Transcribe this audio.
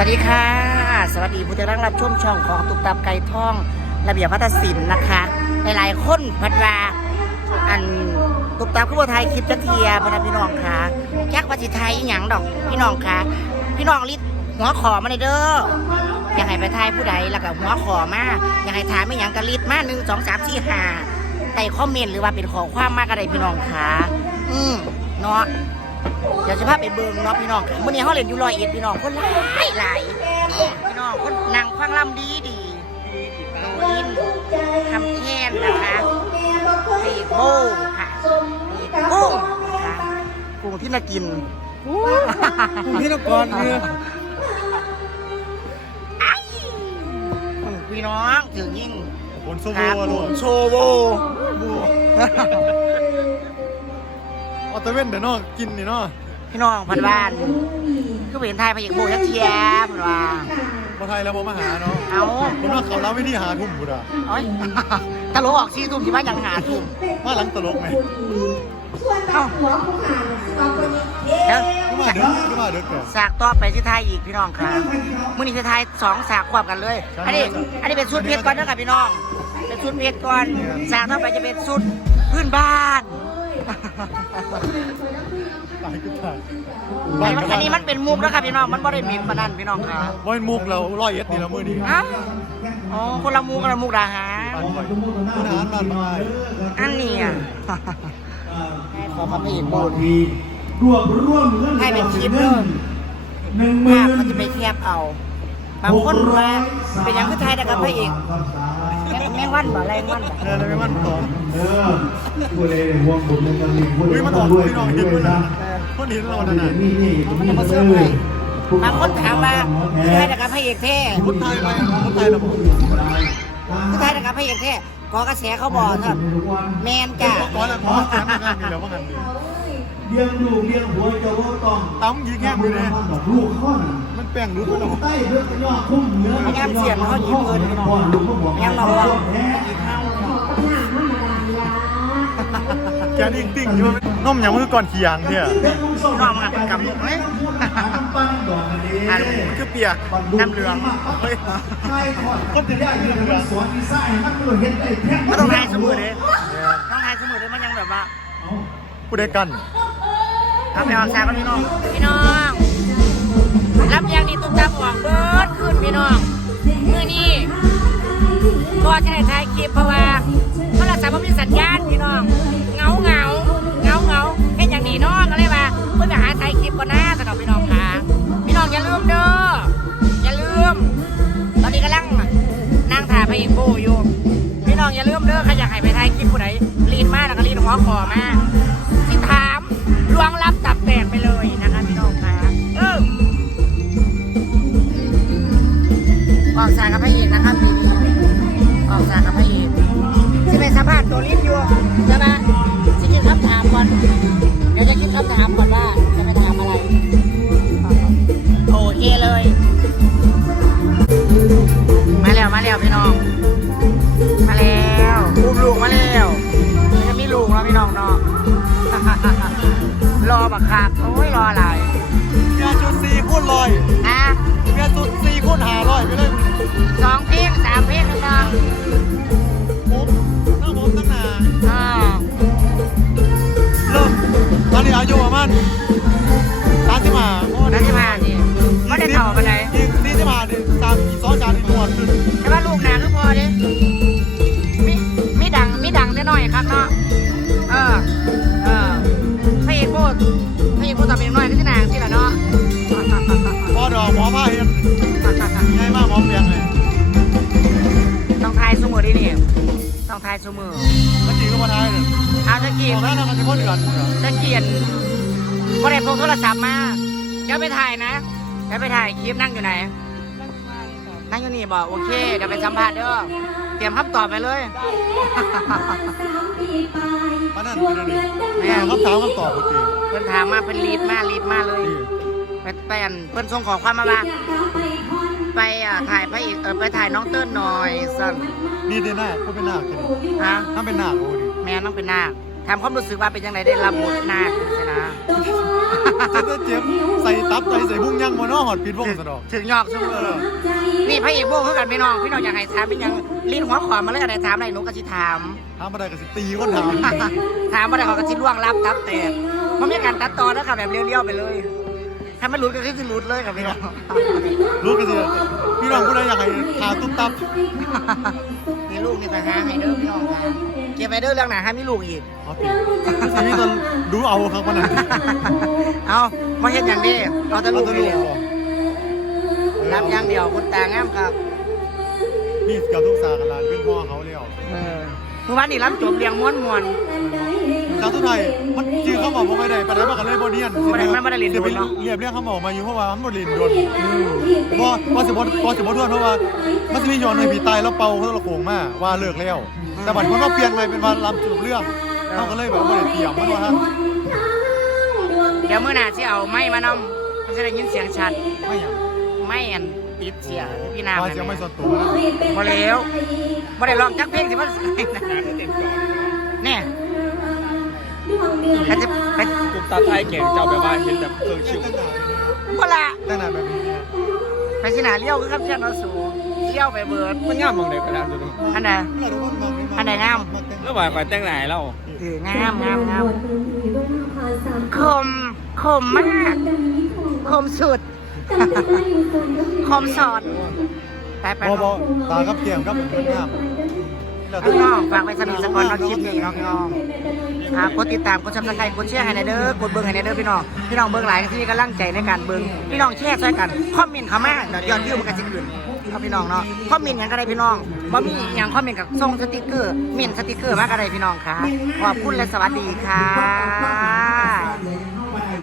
วัสดีค่ะ สวัสดีผู้ที่รักรับชมช่องของตุกตับไก่ท่อง ระเบียบพัฒศิลป์นะคะ หลายๆคนพัดว่าอันตุกตับคือว่าไทยคลิปจักเทียพนะพี่น้องค่ะยักษ์วัชิไทยหย่างดอกพี่น้องค่ะ พี่น้องรีดหัวขอมาเลยเด้ออยากให้ไปทายผู้ใดแล้วก็หัวขอมาอยากให้ถามไม่หยังกะรีดมาหนึ่งสองสามสี่ห้าใต้คอมเมนต์หรือว่าเป็นขอความมากอะไรพี่น้องค่ะ อืมเนาะ เดี๋ยวจะพาไปเบิ่งเนาะพี่น้องค่ะมื่อนี้เขาเล่นอยู่รอยเอ็ดพี่น้องคนหลายหลายพี่น้องคนนางฟังลำดีดีโดดินคำแค้นนะคะปีกโบค่ะปีกกุ้งนะคะกุ้งที่น่ากินคุณพี่นกรเนี่ยไอ้พี่น้องถึงยิ่งผลโซคโบรับลูกโชว์โบบู ออตเวนเดี๋ยวเนาะกินนี่เนาะพี่น้องพันบ้านก็เห็นไทยพระเอกโบยักษ์เทียมพันว่ามาไทยแล้วผมมาหาเนาะเอาผมว่าเขาเล่าวิธีหาทุ่มบุตรอะเอ้ยตลกออกซีทุ่มที่บ้านยังหาทุ่มมาหลังตลกไหมเอ้าแล้วก็มาเด็กก็มาเด็กก่อนสากต่อไปที่ไทยอีกพี่น้องค่ะมื่อนี้ที่ไทยสองสากควบกันเลย อันนี้ อันนี้เป็นชุดเพชรก่อนนะครับพี่น้อง เป็นชุดเพชรก่อนสากต่อไปจะเป็นชุดพื้นบ้านตายก็ตาย อันนี้มันอันนี้มันเป็นมุกนะครับพี่น้อง มันไม่ได้มีปานนันพี่น้องค่ะว่าเป็นมุกเราร้อยเอ็ดนี่แล้วมือดีเอ้าอ๋อคนละมุกคนละมุกดาหารบ้านข่อยคุณหารบ้านมาอันนี้อะขอพระเอกโบนรวบรวมเงินให้เป็นคลิปเงิเด้อนหนึ่งหมื่ภานพมันจะไปแคบเอาบางคนว่าเป็นอย่างคือไทยแต่กับพระเอกแม่ งวันบ่อะไรงวันบ่เออแล้วไม่มันต่อเออผู้ใดห่วงบุญในการมีผู้ใดเฮ้ยมันอต้อกงด้วยพี่น้องเห็นวยมันนะคนเห็นเรานี่น่ะนี่นี่มันมาเสื้อไว้บางคนถามว่าไทยแต่กับพระเอกแท้คนไทยไหมคนไทยระบบคือไทยแต่กับพระเอกแท้กอกระแสเขาบอกท่านแมนจ้ะก่อนละขอแสนงานมีแล้วว่างันดี เลี้ยงลูกเลี้ยงหัวเจ้าก็ต้องตั้มยิงแง่มือเลยดอกลูกเขาน่ะมันแป้งรู้ลูตัวกใต้เพื่อนย่อคุ้มเนื้อพยายามเสียงเขายิ้มเงินพี่น้องพ่อลูกก็บอกพยายามเราว่าอีกห้าแกนี่ติ้งอยู่ว่าน้มอย่างมือก่อนขี่ยางเนี่ยพี่น้องมันเป็นกำมุกไหมปั้นดอกอันนี้อันมันคือเปียกน้ำเหลืองเฮ้ยใช่ทอดก็จะได้ยืนมันสวนดีไซน์มันก็เห็นได้แท้มันต้องทายเสมอเลยต้องทายเสมอเลยมันยังแบบว่าผู้ใดกัน ทำไปออกสายกันพี่น้องพี่น้องรับยางนี่ตุ้มตามอกเบิดขึ้นพี่น้องมือนี้ก็จะได้ถ่ายคลิปเพราะว่าโทรศัพท์มันมีสัญญาณพี่น้องเงาเงาเงาเงาแค่อย่างนี้น้องก็เลยว่าเพื่อไปหาถ่ายคลิปก่อนนะสำหรับพี่น้องค่ะพี่น้องอย่าลืมเด้ออย่าลืม ตอนนี้กำลังนั่งถ่ายพระเอกโบอยู่พี่น้องอย่าลืมเด้อใครอยากให้ไปถ่ายคลิปผู้ใดลีนมากแล้วก็ลีนหัวคอมาก ลวงรับตับแตกไปเลยนะคะพี่น้องค่ะเออออกสายกับพระเอกนะครับปีนี้ออกสายกับพระเอกสิเป็นสัมภาษณ์ตัวลิ้นอยู่ใช่ไหมที่คิดคำถามก่อนเดี๋ยวจะคิดคำถามก่อน บักคักโอ้ยรออะไรเบียร์จุดสี่คูณร้อยนะเบียร์จุดสี่คูณห้าร้อยไปเลยสองเพลงสามเพลงพี่น้องผมตั้งผมตั้งนานอ่าเริ่มตอนนี้อายุประมาณสามสิบห้าแล้วที่มานี่ไม่ได้เท่ากันไหนอีกสี่สิบห้าดิสามอีกสองจานอีกหมดขึ้น ต้องทายสมือแล้วจีก็มาท้ายเลยเอาตะกี้บอกแล้วนะมันจะพ่นกันเหรอตะเกียนบริเวณพกโทรศัพท์มาเดี๋ยวไปถ่ายนะเดี๋ยวไปถ่ายคลิปนั่งอยู่ไหน นั่งอยู่นี่บอกโอเคเดี๋ยวไปสัมภาษณ์เด้อเตรียมคำตอบไปเลยอันนั้นคือเรื่องนี้คำถามคำตอบโอเคเพิ่นถามมาเพิ่นรีดมารีดมาเลยไปไปอันเพิ่นส่งขอความมาว่า ไปอะถ่ายพระเอกเออไปถ่ายน้องเติ้ลหน่อยสั่นนี่ดีหน้าพูดเป็นหน้าคือฮะถ้าเป็นหน้าโอ้ดิแม่น้องเป็นนาคถามความรู้สึกว่าเป็นยังไงได้รับบทนาคใช่นะจะจะเจ็บใส่ตับใส่ใส่บุ้งยังมาเนาะหอดปิดวงสะดอกถึงยอกซุ่มเออนี่พระเอกโบ้คือกันพี่น้องพี่น้องอยากให้ถามเป็นหยังลิ้นหัวขวามาเลยอะไรถามอะไรหนูก็สิถามถามมาได้ก็สิตีคนถามถามอะไรเขาก็สิล่วงรับตับแตกมันมีการตัดต่อแล้วค่ะแบบเลี้ยวๆไปเลย ถ้าไม่หลุดก็คือสิหลุดเลยครับพี่น้องรู้กันสิพี่น้องผู้ใดอยากให้ทาตุ้มตับมีลูกนี่ไปหาให้เด้อพี่น้องค่ะเก็บไปเด้อเรื่องไหนให้มีลูกอีกเอาติสิพี่จะดูเอาครับวันนั้นเอามาเห็นอย่างนี้เอาแต่ลูเอากตะเดีลุยวบอกรับอย่างเดียวคุณตางามครับนี่เกับทุกสากันลานเป็นพ่อเขาแล้วเออเมื่อวานนี่รับจบเรียงม้วนมวน ชาวทุไทยมันจือเขาบอกว่าไม่ได้ปะได้มากันเลยโบเนียนบ่ได้มันบ่ได้เรียนโดนเนาะ เรียบเรียกเขาบอกมาอยู่เพราะว่ามันบ่เรียนโดนเพราะเพราะสิบเพราะสิบทวนเพราะว่ามันจะมีย้อนในผีตายแล้วเป่าเขาตะโขงมาว่าเลิกแล้ว แต่บัดคนก็เปลี่ยนไปเป็นวันลำจูบเรื่องเขาก็เลยแบบบ่ได้เตรียมมันว่าฮะเดี๋ยวเมื่อหน้าที่เอาไม้มานำมันจะได้ยินเสียงชัด ไม่หยังไม่อันติดเสียพี่นามว่าเสียงไม่สดตัวนะ พอแล้วบ่ได้ลองจักเพลงสิมันเนี่ย อาจจะไปตุ๊กตาไทยเก่งเจ้าแบบว่าเห็นแบบเครื่องชิวบ่ละตั้งนานแบบนี้เนี่ยไปสิหนาเลี้ยวคือครับเชียนเอาสูเลี้ยวไปเบิดมันงามมองเด็กกระดานดูดูอันใดเราทุกคนมองไม่อันไหนงามแล้วว่าฝ่ายแต่งหน้าให้เราเอองามงามงามคมคมมากคมสุดคมสอดไปไปบอบอตากับเกียมกับเหมือนกันงามเราทุก พี่น้อนงฝากไปสนิทสกอนน้องคลิปนี้น้องพี่น้องครับกดติดตามกดซับสไครต์กดแชร์ให้ในเด้อกดเบิ้งให้ในเด้อพี่น้องพี่น้องเบิ้งหลายที่กำลังใจในการเบิ้งพี่น้องแชร์ช่วยกันคอมเมนต์เขามาเดี๋ยวยอดวิวมันก็จะขึ้นครับพี่น้องเนาะคอมเมนต์อยังก็ได้พี่น้องบ่มีอยังคอมเมนต์กับส่งสติกเกอร์เมนสติกเกอร์มาก็ได้พี่น้องครับขอบคุณและสวัสดีครับ